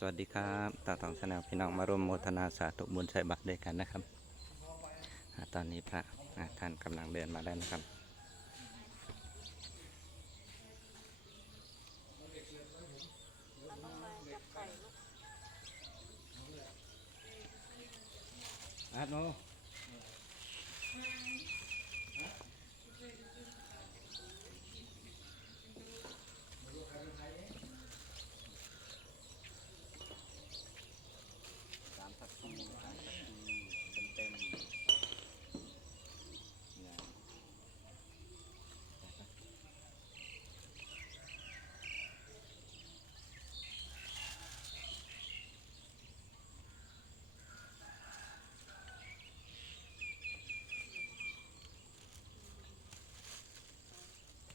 สวัสดีครับตาทองชาแนลพี่น้องมาร่วมโมทนาสาธุบุญใส่บาตรด้วยกันนะครับอ่าตอนนี้พระอ่าท่านกำลังเดินมาแล้วนะครับอาโน สามสักทีสามสักทีเต็มเต็ม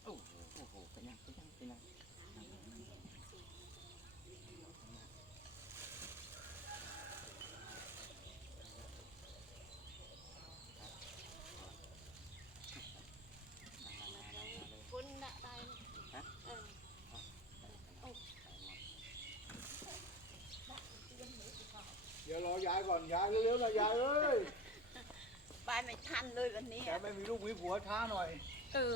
โอ้โหโอ้โหไปยังไปยังไปยัง คุณน่ะได้ ฮะ เออ เดี๋ยวรอยายก่อนยายเร็วๆนะยายเอ้ยไปไม่ทันเลยวันนี้ยายไม่มีลูกมีผัวช้าหน่อย เออ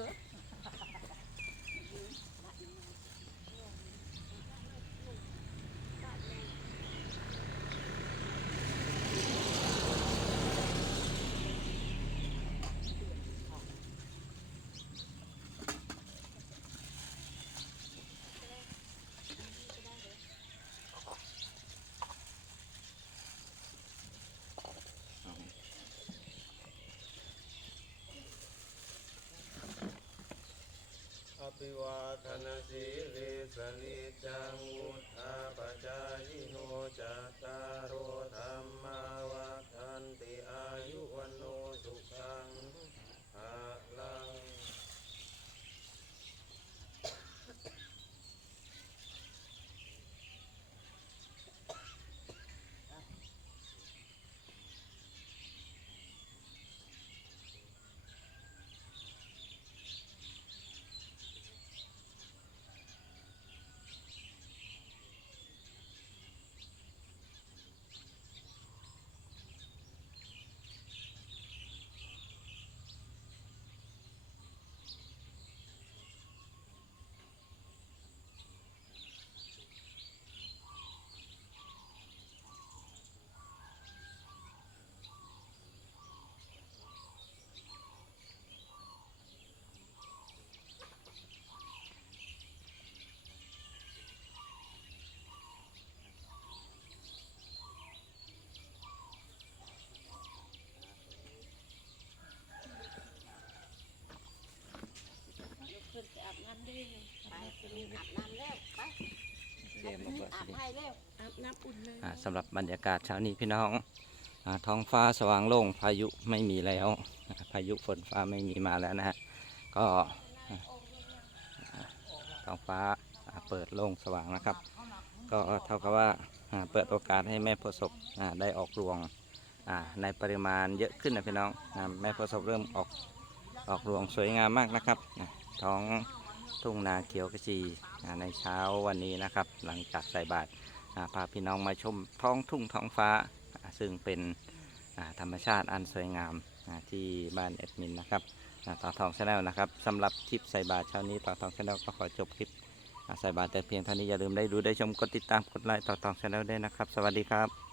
ภิวาทนาสีริสนิจังวุธาปจายโนจาตารโอธรรมาวัฏันติอายุวันโนสุขังภาลัง ลุกขึ้นไป อาบน้ำดิไปอาบน้ำแล้วไปเรียนมาเปิดอาบสิ ให้แล้วอาบน้ำอุ่นเลยอ่าสำหรับบรรยากาศเช้านี้พี่น้องอาท้องฟ้าสว่างโล่งพายุไม่มีแล้วอ่าพายุฝนฟ้าไม่มีมาแล้วนะฮะก็อ่าท้องฟ้าอ่าเปิดโล่งสว่างนะครับ ก็เท่ากับว่าอ่าเปิดโอกาสให้แม่โพธิ์ศพอ่าได้ออกรวงอ่าในปริมาณเยอะขึ้นนะพี่น้องอ่าแม่โพธิ์ศพเริ่มออกออกรวงสวยงามมากนะครับท้อง ทุ่งนาเขียวขจีในเช้าวันนี้นะครับ หลังจากใส่บาตรพาพี่น้องมาชมท้องทุ่งท้องฟ้า ซึ่งเป็นธรรมชาติอันสวยงามที่บ้านแอดมินนะครับต่อทองชาแนลนะครับสำหรับคลิปใส่บาตรเช้านี้ต่อทองชาแนลก็ขอจบคลิปอ่ใส่บาตรแต่เพียงเท่านี้อย่าลืมได้ดูได้ชมกดติดตามกดไลค์ต่อทองชาแนลด้วยนะครับ สวัสดีครับ